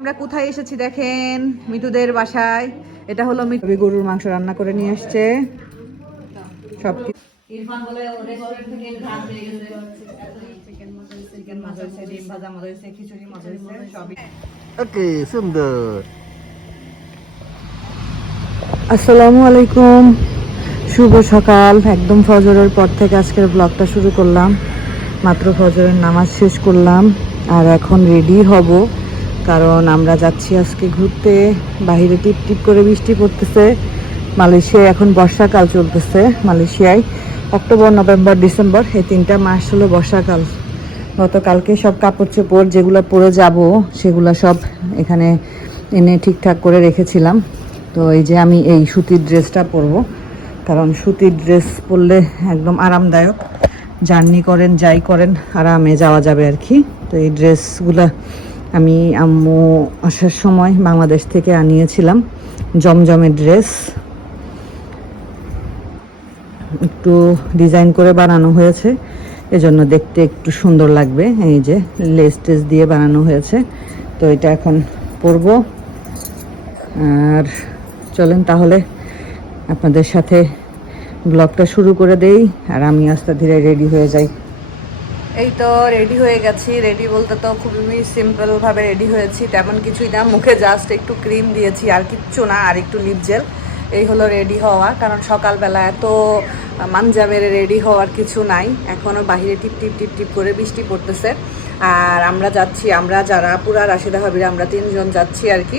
আমরা কোথায় এসেছি দেখেন? মিতুদের বাসায়। এটা হলো মিতু গরুর মাংস রান্না করে নিয়ে আসছে। সব কিছু ইরফান বলে রেস্টুরেন্ট থেকে ভাত পেয়ে গেছে। চিকেন মাছ হয়েছে ডিম ভাজা মাছ হয়েছে খিচুড়ি মাছ হয়েছে সবই। ওকে সুন্দর। আসসালামু আলাইকুম। শুভ সকাল। একদম ফজরের পর থেকে আজকের ব্লগটা শুরু করলাম। মাত্র ফজরের নামাজ শেষ করলাম। আর এখন রেডি হব। কারণ আমরা যাচ্ছি আজকে ঘুরতে। বাইরে টিপ টিপ করে বৃষ্টি পড়তেছে। মালয়েশিয়ায় এখন বর্ষাকাল চলতেছে, মালয়েশিয়ায় অক্টোবর, নভেম্বর, ডিসেম্বর, এই তিনটা মাস হলো বর্ষাকাল। গতকালকে সব কাপড় চোপড় যেগুলো পরে যাব, সেগুলো সব এখানে এনে ঠিকঠাক করে রেখেছিলাম। তো এই যে আমি এই সুতির ড্রেসটা পরবো, কারণ সুতির ড্রেস পরলে একদম আরামদায়ক। জার্নি করেন, যাই করেন, আরামে যাওয়া যাবে আর কি। তো এই ড্রেসগুলো আমি আম্মু আসার সময় বাংলাদেশ থেকে আনিয়েছিলাম জমজমের ড্রেস। একটু ডিজাইন করে বানানো হয়েছে, এজন্য দেখতে একটু সুন্দর লাগবে। এই যে লেস টেস দিয়ে বানানো হয়েছে, তো এটা এখন পরব। আর চলেন তাহলে আপনাদের সাথে ব্লগটা শুরু করে দেই, আর আমি আস্তে ধীরে রেডি হয়ে যাই। এই তো রেডি হয়ে গেছি। রেডি বলতে তো খুবই সিম্পলভাবে রেডি হয়েছি। তেমন কিছুই না, মুখে জাস্ট একটু ক্রিম দিয়েছি, আর কিচ্ছু না, আর একটু লিপ জেল এই হলো রেডি হওয়া, কারণ সকালবেলা এত মানজা মেরে রেডি হওয়ার কিছু নাই। এখনও বাহিরে টিপ টিপ টিপ টিপ করে বৃষ্টি পড়তেছে। আর আমরা যাচ্ছি, আমরা যারা পুরা রাশিদা ভাবিরা আমরা তিনজন যাচ্ছি আর কি।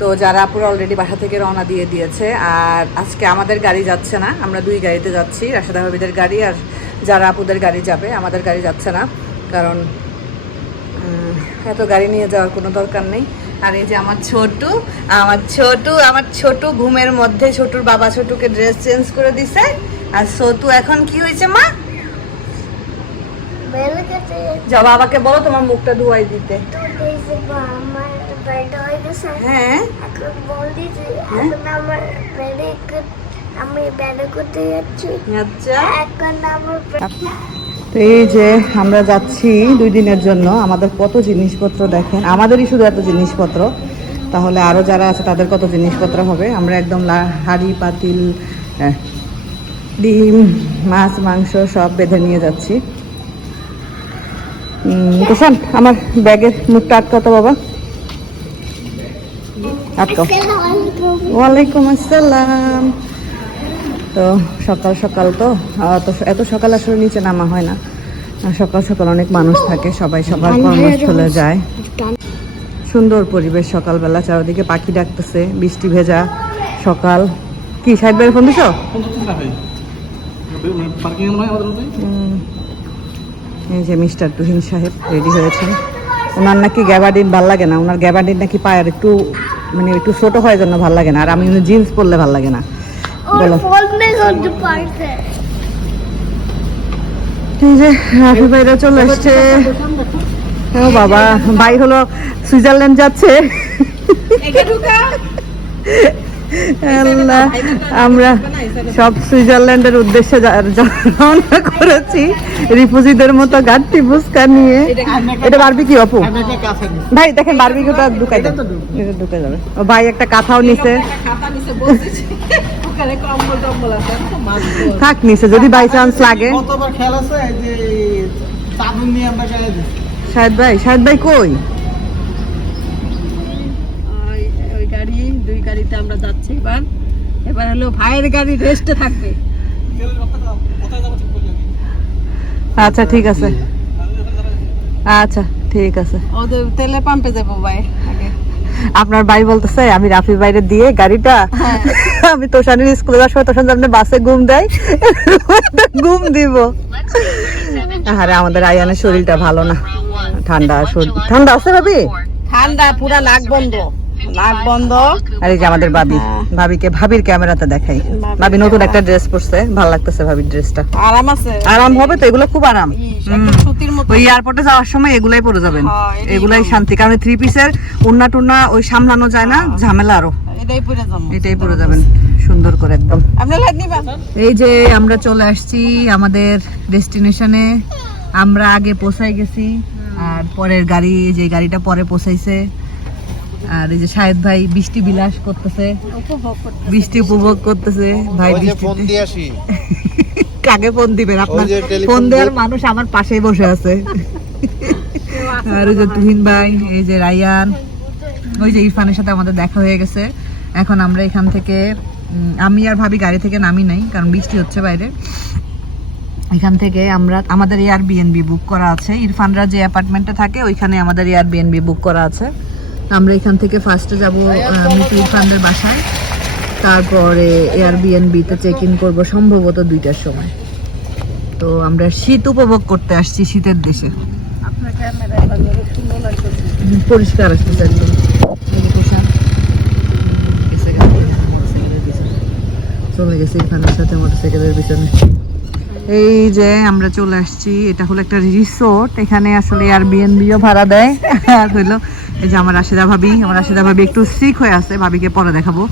তো যারা আপুরা অলরেডি বাসা থেকে রওনা দিয়ে দিয়েছে। আর আজকে আমাদের গাড়ি যাচ্ছে না আমরা দুই গাড়িতে যাচ্ছি রাশিদা ভাবিদের গাড়ি আর যারা আপুদের গাড়ি যাবে আমাদের গাড়ি যাচ্ছে না কারণ এত গাড়ি নিয়ে যাওয়ার কোনো দরকার নেই। আর এই যে আমার ছোটু আমার ছোটু আমার ছোটু ঘুমের মধ্যে ছোটুর বাবা ছোটুকে ড্রেস চেঞ্জ করে দিছে। আর ছোটু এখন কি হয়েছে মা? যা বাবাকে বলো তোমার মুখটা ধোয়াই দিতে। হয়ে হ্যাঁ। এখন বলছি যে এখন আমার বেডে আমি বেডে করতে যাচ্ছি। আচ্ছা। এখন আমার তো এই যে আমরা যাচ্ছি দুই দিনের জন্য আমাদের কত জিনিসপত্র দেখেন? আমাদেরই শুধু এত জিনিসপত্র। তাহলে আরও যারা আছে তাদের কত জিনিসপত্র হবে? আমরা একদম লা- হাঁড়ি পাতিল ডিম মাছ মাংস সব বেঁধে নিয়ে যাচ্ছি। আমার ব্যাগের মুখটা আটকাতো বাবা। আটকাও ওয়ালাইকুম আসসালাম। তো সকাল সকাল তো এত সকাল আসলে নিচে নামা হয় না। সকাল সকাল অনেক মানুষ থাকে সবাই সবার কর্মস্থলে যায়। সুন্দর পরিবেশ সকালবেলা চারিদিকে পাখি ডাকতেছে বৃষ্টি ভেজা সকাল। কি সাইড বাইরে ফোন দিছো। এই যে মিস্টার তুহিন সাহেব রেডি হয়েছেন। ওনার নাকি গ্যাবার্ডিন ভালো লাগে না ওনার গ্যাবার্ডিন নাকি পায়ের একটু মানে একটু ছোট হয় জন্য ভালো লাগে না। আর আমি জিন্স পরলে ভালো লাগে না। বলো। এই যে রাফি ভাইরা চলে এসছে ও বাবা ভাই হলো সুইজারল্যান্ড যাচ্ছে। আল্লাহ, আমরা সব সুইজারল্যান্ডের উদ্দেশ্যে রওনা করেছি। রিফুজিদের মতো গাড়ি ফুচকা নিয়ে। এটা বারবি কি অপু ভাই দেখেন বারবিকিউটা ঢুকাই দেন। এটা ঢুকে যাবে। ও ভাই একটা কাঁথাও নিছে। থাক নিছে যদি বাই চান্স লাগে। শাহেদ ভাই শাহেদ ভাই কই? গাড়িতে আমরা যাচ্ছি এবার। এবার হলো ভাইয়ের গাড়ি রেস্টে থাকবে। আচ্ছা ঠিক আছে। আচ্ছা ঠিক আছে। ওদের তেলে পাম্পে যাব ভাই আপনার ভাই বলতেছে আমি রাফি বাইরে দিয়ে গাড়িটা আমি তোষানের স্কুলে যাওয়ার সময় তোষান সামনে বাসে ঘুম দেয় ঘুম দিব। আরে আমাদের আয়ানের শরীরটা ভালো না। ঠান্ডা ঠান্ডা আছে ভাবি? ঠান্ডা পুরা নাক বন্ধ। নাক বন্ধ। আর এই যে আমাদের ভাবি ভাবিকে ভাবির ক্যামেরাতে দেখাই। ভাবি নতুন একটা ড্রেস পরছে ভালো লাগতেছে ভাবির ড্রেসটা। আরাম আছে। আরাম হবে তো এগুলো খুব আরাম। ওই এয়ারপোর্টে যাওয়ার সময় এগুলাই পরে যাবেন। হ্যাঁ, এগুলাই শান্তি কারণ থ্রি পিসের উন্না টুন্না ওই সামলানো যায় না ঝামেলা আরও। এটাই পরে যাব। এটাই পরে যাবেন সুন্দর করে একদম। এই যে আমরা চলে আসছি আমাদের ডেস্টিনেশনে। আমরা আগে পৌঁছাই গেছি আর পরের গাড়ি যে গাড়িটা পরে পৌঁছাইছে আর এই যে শাহেদ ভাই বৃষ্টি বিলাস করতেছে। বৃষ্টি উপভোগ করতেছে। ভাই আসি। কাকে ফোন দিবেন? আপনার ফোন দেওয়ার মানুষ আমার পাশেই বসে আছে। আর ওই যে তুহিন ভাই এই যে রায়ান ওই যে ইরফানের সাথে আমাদের দেখা হয়ে গেছে। এখন আমরা এখান থেকে আমি আর ভাবি গাড়ি থেকে নামি নাই কারণ বৃষ্টি হচ্ছে বাইরে। এখান থেকে আমরা আমাদের এয়ার বিএনবি বুক করা আছে। ইরফানরা যে অ্যাপার্টমেন্টে থাকে ওইখানে আমাদের এয়ার বিএনবি বুক করা আছে। আমরা এখান থেকে ফার্স্টে যাব মিতু ইরফানদের বাসায়। তারপরে এয়ার বিএনবিতে চেক ইন করব সম্ভবত দুইটার সময়। তো আমরা শীত উপভোগ করতে আসছি শীতের দেশে। পরিষ্কার আসতেছে একদম। চলে গেছে ইরফানের সাথে মোটরসাইকেলের পিছনে। এই যে আমরা চলে আসছি এটা হলো একটা রিসোর্ট এখানে আসলে আর বিএনবিও ভাড়া দেয়। আর হইল এই যে আমার রাশিদা ভাবি, আমার রাশিদা ভাবি একটু সিক হয়ে আছে, ভাবিকে পরে দেখাবো।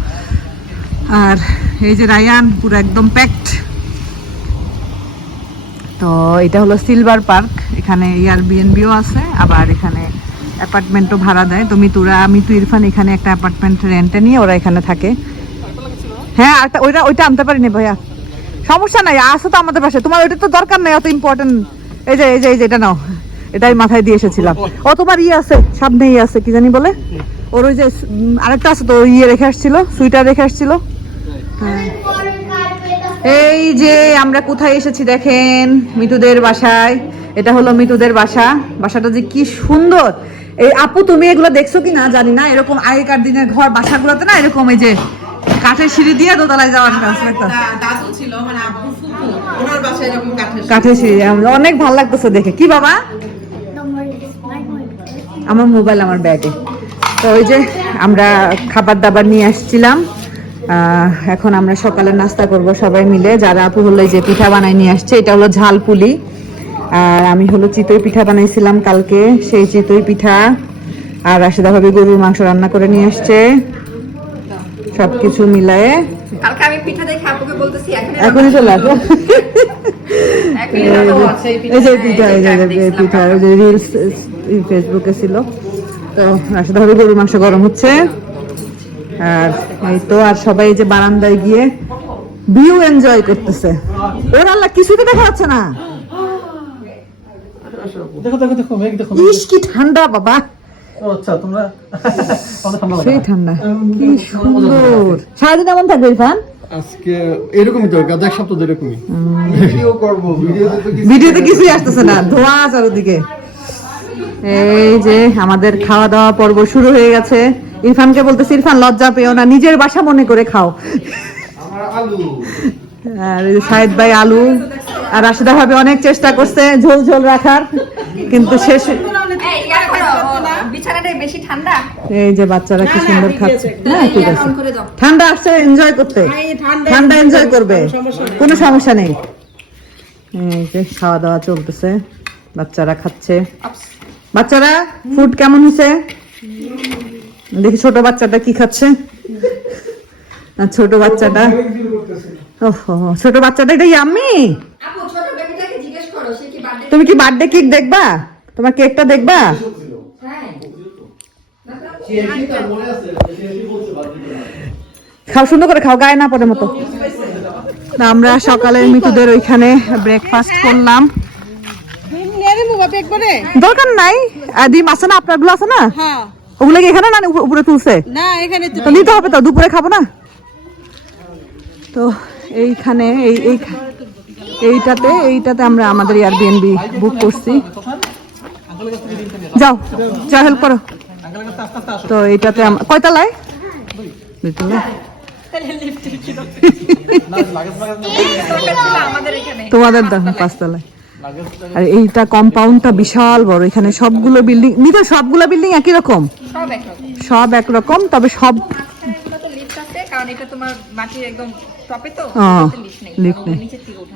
আর এই যে রায়ান, পুরো একদম প্যাকড তো এটা হলো সিলভার পার্ক, এখানে ইয়ার বিএনবিও আছে, আবার এখানে অ্যাপার্টমেন্টও ভাড়া দেয়। তো মিতুরা, মিতু, ইরফান এখানে একটা অ্যাপার্টমেন্ট রেন্টে নিয়ে ওরা এখানে থাকে। হ্যাঁ আর ওইটা ওইটা আনতে পারিনি ভাইয়া। সমস্যা নাই, আসো তো আমাদের পাশে। তোমার ওইটা তো দরকার নেই, অত ইম্পর্টেন্ট এই যে এই যে এই যে, এটা নাও। এটাই মাথায় দিয়ে এসেছিলাম। ও তোমার ইয়ে আছে সামনে ইয়ে আছে কি জানি বলে? ওর ওই যে আরেকটা আছে তো ইয়ে রেখে আসছিল সুইটার রেখে আসছিল। হ্যাঁ। এই যে আমরা কোথায় এসেছি দেখেন মিতুদের বাসায়। এটা হলো মিতুদের বাসা। বাসাটা যে কি সুন্দর। এই আপু তুমি এগুলো দেখছ কি না জানি না এরকম আগেকার দিনের ঘর বাসাগুলোতে না এরকম এই যে কাঠের সিঁড়ি দিয়ে দোতলায় যাওয়ার দাদু ছিল মানে কাঠের সিঁড়ি। অনেক ভালো লাগতেছে দেখে। কি বাবা? আমার মোবাইল আমার ব্যাগে। তো ওই যে আমরা খাবার দাবার নিয়ে আসছিলাম। এখন আমরা সকালে নাস্তা করব সবাই মিলে। যারা আপু হলো যে পিঠা বানাই নিয়ে আসছে এটা হলো ঝালপুলি। আর আমি হলো চিতই পিঠা বানাইছিলাম কালকে। সেই চিতই পিঠা আর রাশিদা ভাবি গরুর মাংস রান্না করে নিয়ে আসছে। সবকিছু মিলায়ে কালকে আমি পিঠা দেখে আপুকে বলতেছি এখনই চলে আসো। এই যে পিঠা এই যে পিঠা রিলস ফেসবুকে ছিল। তো ভাবি গরুর মাংস গরম হচ্ছে। আর এই তো আর সবাই যে বারান্দায় গিয়ে ভিউ এনজয় করতেছে। ওর আল্লাহ কিছুতে দেখা যাচ্ছে না। দেখো দেখো দেখো মেঘ দেখো ইস কি ঠান্ডা বাবা। আচ্ছা তোমরা অনেক ঠান্ডা লাগে। সেই ঠান্ডা। কি সুন্দর। সারাদিন এমন থাকবে ইরফান? আজকে এরকমই তো এক সপ্তাহ এরকমই। ভিডিও করব ভিডিওতে তো কিছু কিছুই আসতেছে না। ধোঁয়া চারদিকে। এই যে আমাদের খাওয়া দাওয়া পর্ব শুরু হয়ে গেছে। ইরফানকে বলতেছি ইরফান লজ্জা পেও না নিজের বাসা মনে করে খাও। আর এই ভাই আলু আর রাশিদা ভাবে অনেক চেষ্টা করছে ঝোল ঝোল রাখার কিন্তু শেষ বিছানাটা বেশি ঠান্ডা? এই যে বাচ্চারা কি সুন্দর খাচ্ছে। হ্যাঁ ঠিক আছে। ঠান্ডা আসছে এনজয় করতে। ঠান্ডা এনজয় করবে। কোনো সমস্যা নেই। এই যে খাওয়া দাওয়া চলতেছে বাচ্চারা খাচ্ছে। বাচ্চারা ফুড কেমন হয়েছে? দেখি ছোট বাচ্চাটা কি খাচ্ছে। ছোট বাচ্চাটা। ওহো ছোট বাচ্চাটা এটা ইয়াম্মি তুমি কি বার্থডে কেক দেখবা? তোমার কেকটা দেখবা? খাও সুন্দর করে খাও গায়ে না পড়ে মতো। আমরা সকালে মিতুদের ওইখানে ব্রেকফাস্ট করলাম। দরকার নাই। ডিম আছে না আপনারগুলো আছে না? হ্যাঁ। ওগুলো কি এখানে না উপরে তুলছে? না এখানে তো তো নিতে হবে তো দুপুরে খাব না? তো এইখানে এই এই এইটাতে এইটাতে আমরা আমাদের এয়ারবিএনবি বুক করছি। যাও যাও হেল্প করো। তো এইটাতে কয়তলায়? তোমাদের দেখো পাঁচতলায়। আর এইটা কম্পাউন্ডটা বিশাল বড় এখানে সবগুলো বিল্ডিং নিতে সবগুলো বিল্ডিং একই রকম? সব একরকম সব একরকম তবে সব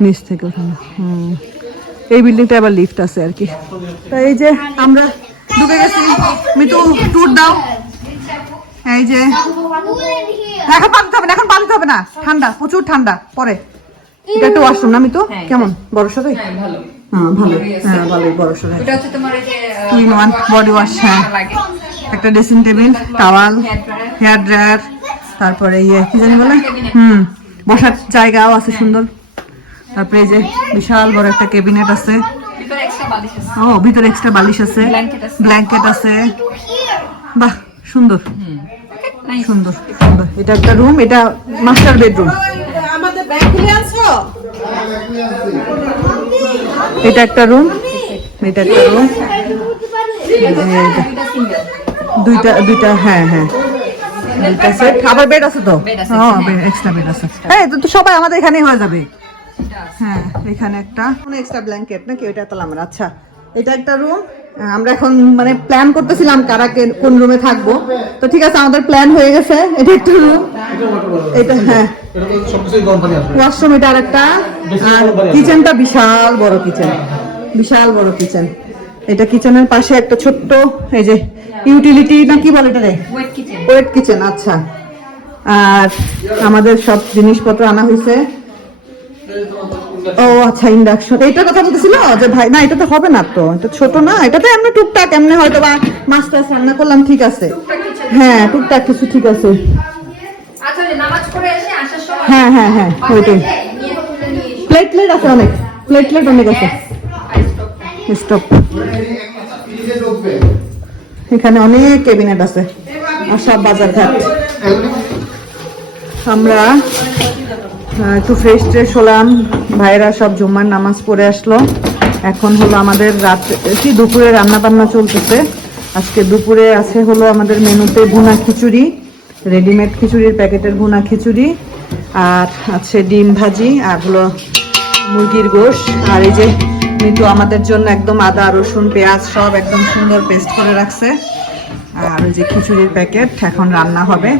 নিচ থেকে ওঠানো হুম। এই বিল্ডিংটা আবার লিফট আছে আর কি। তো এই যে আমরা ঢুকে গেছি। মিতু ট্যুর দাও। এই যে এখন পানিতে হবে না এখন পানিতে হবে না। ঠান্ডা প্রচুর ঠান্ডা পরে। এটা একটা ওয়াশরুম না মিতু? কেমন? বড় সরে হ্যাঁ ভালো। হ্যাঁ ভালোই বড় সরে এটা হচ্ছে তোমার এই যে টু ওয়ান বডি ওয়াশ হ্যাঁ। একটা dressing table towel hair dryer তারপরে ইয়ে কি জানি বলে? হুম বসার জায়গাও আছে সুন্দর। তারপরে এই যে বিশাল বড় একটা ক্যাবিনেট আছে। ও ভিতরে এক্সট্রা বালিশ আছে। ব্ল্যাঙ্কেট আছে। বাহ সুন্দর। সুন্দর সুন্দর। এটা একটা রুম এটা মাস্টার বেডরুম আমাদের ব্যাগ খুলে আনছো এটা একটা রুম এটা একটা রুম দুইটা দুইটা হ্যাঁ হ্যাঁ। দুইটা সেট আবার বেড আছে তো? হ্যাঁ এক্সট্রা বেড আছে। হ্যাঁ তো তো সবাই আমাদের এখানেই হয়ে যাবে। হ্যাঁ এখানে একটা। এক্সট্রা ব্ল্যাঙ্কেট নাকি? ওইটা আমরা আচ্ছা। এটা একটা রুম আমরা এখন মানে প্ল্যান করতেছিলাম কারা কোন রুমে থাকব। তো ঠিক আছে আমাদের প্ল্যান হয়ে গেছে। এটা একটা রুম এটা হ্যাঁ। ওয়াশরুম এটা আরেকটা। আর কিচেনটা বিশাল বড় কিচেন বিশাল বড় কিচেন এটা কিচেনের পাশে একটা ছোট্ট এই যে ইউটিলিটি না কি বলে এটা রে? ওয়েট কিচেন আচ্ছা। আর আমাদের সব জিনিসপত্র আনা হয়েছে। ও আচ্ছা ইন্ডাকশন এইটার কথা বলতেছিল যে ভাই না এটাতে হবে না তো এটা ছোট না এটাতে এমনি টুকটাক এমনি হয়তো বা মাছ টাছ রান্না করলাম ঠিক আছে। হ্যাঁ টুকটাক কিছু ঠিক আছে। আচ্ছা হ্যাঁ হ্যাঁ হ্যাঁ ওইটাই। প্লেটলেট আছে অনেক প্লেটলেট অনেক আছে। স্টপ এখানে অনেক ক্যাবিনেট আছে আর সব বাজার ঘাট আমরা একটু ফ্রেশ ট্রেশ হলাম। ভাইয়েরা সব জুম্মার নামাজ পড়ে আসলো। এখন হলো আমাদের রাত কি দুপুরে রান্না বান্না চলতেছে। আজকে দুপুরে আছে হলো আমাদের মেনুতে ভুনা খিচুড়ি রেডিমেড খিচুড়ির প্যাকেটের ভুনা খিচুড়ি, আর আছে ডিম ভাজি, আর হলো মুরগির গোশ, আর এই যে মিতু আমাদের জন্য একদম আদা, রসুন, পেঁয়াজ সব একদম সুন্দর পেস্ট করে রাখছে। আর ওই যে খিচুড়ির প্যাকেট, এখন রান্না হবে।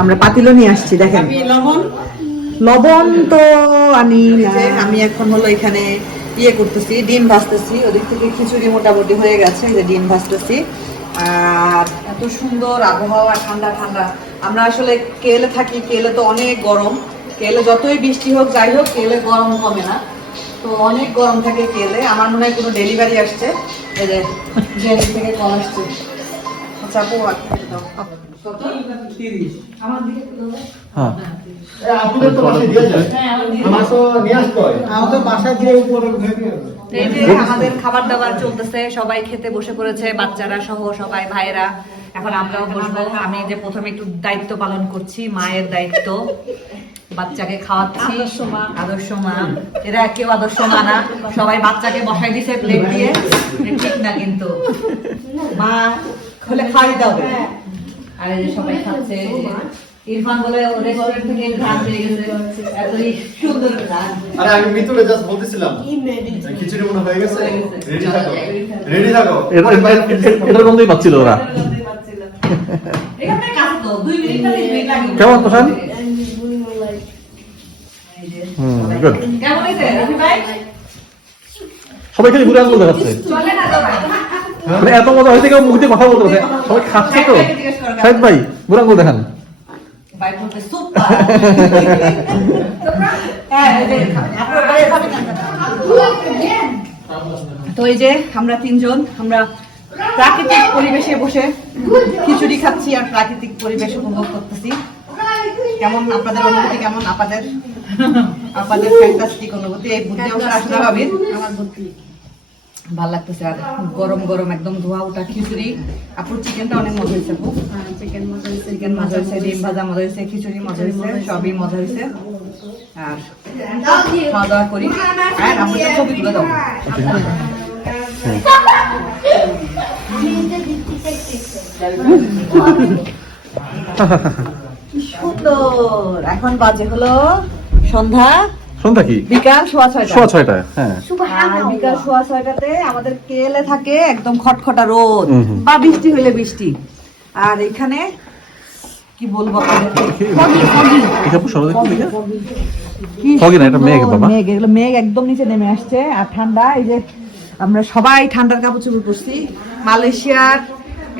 আমরা পাতিলও নিয়ে আসছি, দেখেন। লবণ তো আনি আমি এখন হলো এখানে ইয়ে করতেছি ডিম ভাজতেছি। ওদিক থেকে খিচুড়ি মোটামুটি হয়ে গেছে যে ডিম ভাজতেছি। আর এত সুন্দর আবহাওয়া ঠান্ডা ঠান্ডা। আমরা আসলে কেলে থাকি কেলে তো অনেক গরম। কেলে যতই বৃষ্টি হোক যাই হোক কেলে গরম কমে না। তো অনেক গরম থাকে কেলে। আমার মনে হয় কোনো ডেলিভারি আসছে। এই যে থেকে কল আসছে। হ্যাঁ। হয় আমাদের খাবার দাবার চলতেছে সবাই খেতে বসে পড়েছে বাচ্চারা সহ সবাই ভাইয়েরা। এখন আমরাও বসবো। আমি যে প্রথমে একটু দায়িত্ব পালন করছি মায়ের দায়িত্ব। বাচ্চাকে খাওয়াচ্ছি। আদর্শ মা। এরা কেউ আদর্শ মা না। সবাই বাচ্চাকে বসাই দিছে প্লেট দিয়ে। ঠিক না কিন্তু। মা খুলে খাওয়াই দাও আর এই যে সবাই খাচ্ছে ইরফান বলে রেস্টুরেন্ট থেকে পেয়ে গেছে এতই সুন্দর আরে আমি মিতুলে জাস্ট বলতেছিলাম খিচুড়ি মনে হয়ে গেছে রেডি থাকো রেডি থাকো। এটার গন্ধই পাচ্ছিল ওরা। কেমন প্রশান্ত? সবাই খালি বুড়ি আঙ্গুল দেখাচ্ছে। চলে না তো ভাই। মানে এত মজা হয়েছে কেউ মুখ দিয়ে কথা বলতে পারছে সবাই খাচ্ছে তো। সাহেব ভাই দেখান। হ্যাঁ। তো এই যে আমরা তিনজন আমরা প্রাকৃতিক পরিবেশে বসে খিচুড়ি খাচ্ছি আর প্রাকৃতিক পরিবেশ উপভোগ করতেছি। কেমন আপনাদের অনুভূতি কেমন আপনাদের আপনাদের ফ্যান্টাস্টিক অনুভূতি এই বুদ্ধি আসলে হবে। আমার বুদ্ধি ভালো লাগতেছে আর গরম গরম একদম ধোয়া ওঠা খিচুড়ি। আপুর চিকেনটা অনেক মজা হয়েছে আপু। চিকেন মজা হয়েছে। চিকেন মজা হয়েছে ডিম ভাজা মজা হয়েছে খিচুড়ি মজা হয়েছে সবই মজা হয়েছে। আর খাওয়া দাওয়া করি। আর আপুর ছবি তুলে দাও। সুন্দর। এখন বাজে হলো সন্ধ্যা। সন্ধ্যা কি? বিকাল সোয়া ছয়টা সোয়া ছয়টা হ্যাঁ। বিকাল সোয়া ছয়টাতে আমাদের কেলে থাকে একদম খটখটা রোদ। বা বৃষ্টি হইলে বৃষ্টি। আর এখানে কি বলব মেঘ বাবা। মেঘ এগুলো মেঘ একদম নিচে নেমে আসছে। আর ঠান্ডা এই যে আমরা সবাই ঠান্ডার কাপড় চোপড় পরছি। মালয়েশিয়ার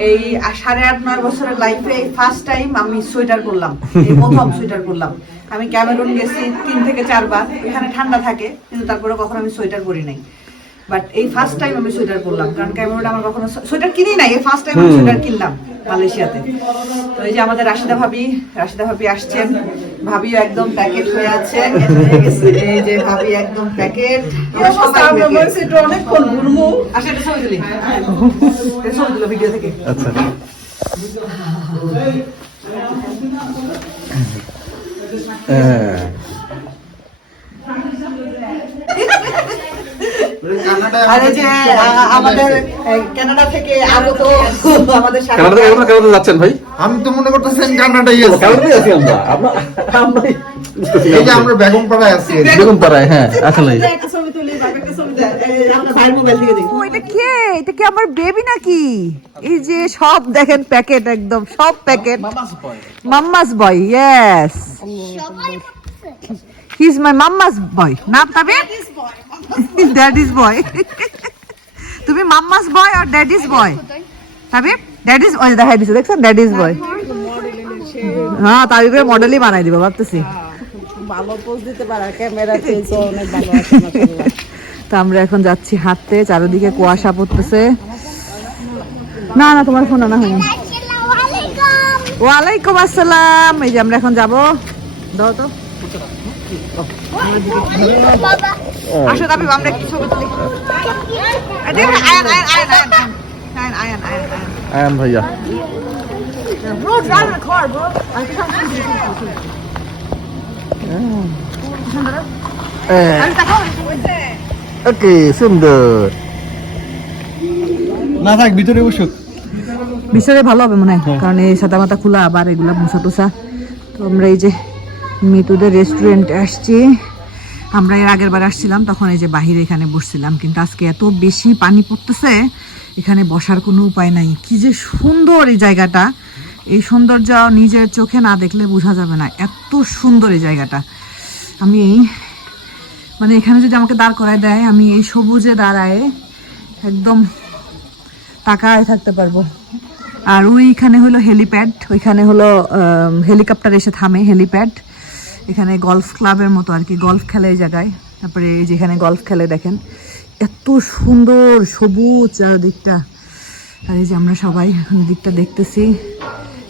এই সাড়ে আট, নয় বছরের লাইফে ফার্স্ট টাইম আমি সোয়েটার করলাম এই প্রথম সোয়েটার করলাম আমি ক্যামেরুন গেছি তিন থেকে চারবার। এখানে ঠান্ডা থাকে, কিন্তু তারপরে কখনো আমি সোয়েটার করি নাই। বাট এই ফার্স্ট টাইম আমি সোয়েটার পরলাম কারণ ক্যামেরাটা আমার কখনো সোয়েটার কিনি নাই এই ফার্স্ট টাইম আমি সোয়েটার কিনলাম মালয়েশিয়াতে। তো এই যে আমাদের রাশিদা ভাবি রাশিদা ভাবি আসছেন ভাবিও একদম প্যাকেট হয়ে আছে এই যে ভাবি একদম প্যাকেট অনেকক্ষণ ঘুরমু। আসলে একটা ছবি তুলি। ছবি তুলো ভিডিও থেকে। আচ্ছা। হ্যাঁ। আর এই যে আমাদের কানাডা থেকে আগত আমাদের কানাডা থেকে কোথায়- কানাডা যাচ্ছেন ভাই? আমি তো মনে করতেছেন কান্নাটাই আছে। কানাডাতেই আছি আমরা। আমরা আমরাই এই যে আমরা বেগম পাড়ায় আছি। বেগুন পাড়ায় হ্যাঁ আসলে। একটা ছবি তুলি একটা ছবি দেয়। আপনার মোবাইল থেকে দেখি। এটা কে? এটা কি আমার বেবি নাকি? এই যে সব দেখেন প্যাকেট একদম সব packet. Mamma's boy yes he is my mamma's boy না তবে ড্যাড ইজ বয় তুমি মাম্মাস বয় আর ড্যাড ইজ বয় তবে ড্যাড ইজ ওই দেখাই দিছে দেখছেন ড্যাড ইজ বয় হ্যাঁ তাই করে মডেলই বানাই দিব ভাবতেছি। ভালো পোজ দিতে পারে ক্যামেরা চেঞ্জ অনেক ভালো আছে তো আমরা এখন যাচ্ছি হাঁটতে চারিদিকে কুয়াশা পড়তেছে। না না তোমার ফোন আনা হয়নি। ওয়ালাইকুম আসসালাম। এই যে আমরা এখন যাব। দাও তো। আসো তবে আমরা একটু ছবি তুলি আয়ান আয়ান আয়ান আয়ান আয়ান আয়ান আয়ান আয়ান ভাইয়া Bro, drive in a car, bro. ওকে সুন্দর না থাক ভিতরে বসুক ভিতরে ভালো হবে মনে হয় কারণ এই সাদা মাথা খোলা আবার এগুলা মুসা টুসা তো আমরা এই যে মিতুদের রেস্টুরেন্টে আসছি। আমরা এর আগের বার আসছিলাম, তখন এই যে বাহিরে এখানে বসছিলাম, কিন্তু আজকে এত বেশি পানি পড়তেছে, এখানে বসার কোনো উপায় নাই। কি যে সুন্দর এই জায়গাটা। এই সৌন্দর্য নিজের চোখে না দেখলে বোঝা যাবে না। এত সুন্দর এই জায়গাটা। আমি মানে এখানে যদি আমাকে দাঁড় করায় দেয়, আমি এই সবুজে দাঁড়ায় একদম তাকায় থাকতে পারব। আর ওইখানে হলো হেলিপ্যাড ওইখানে হলো হেলিকপ্টার এসে থামে হেলিপ্যাড এখানে গলফ ক্লাবের মতো আর কি গলফ খেলে এই জায়গায়। তারপরে এই যেখানে গলফ খেলে দেখেন এত সুন্দর সবুজ চারদিকটা। আর এই যে আমরা সবাই এখন দিকটা দেখতেছি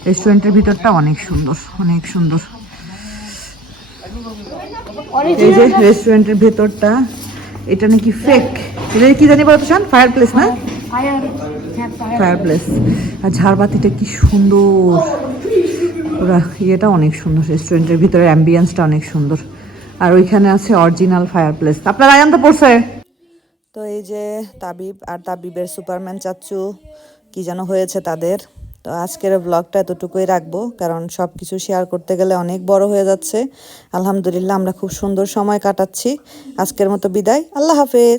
রেস্টুরেন্টের ভিতরটা অনেক সুন্দর অনেক সুন্দর। এই যে রেস্টুরেন্টের ভেতরটা এটা নাকি ফেক এটা কি জানি বলতো শান? ফায়ার প্লেস না ফায়ার প্লেস আর ঝাড়বাতিটা কি সুন্দর। পুরা ইয়েটা অনেক সুন্দর রেস্টুরেন্টের ভিতরে অ্যাম্বিয়েন্সটা অনেক সুন্দর। আর ওইখানে আছে অরিজিনাল ফায়ার প্লেস আপনার আয়ান তো পড়ছে? তো এই যে তাবিব আর তাবিবের সুপারম্যান চাচ্চু, কি যেন হয়েছে তাদের। তো আজকের ব্লগটা এতটুকুই রাখব, কারণ সব কিছু শেয়ার করতে গেলে অনেক বড় হয়ে যাচ্ছে। আলহামদুলিল্লাহ, আমরা খুব সুন্দর সময় কাটাচ্ছি। আজকের মতো বিদায়, আল্লাহ হাফেজ।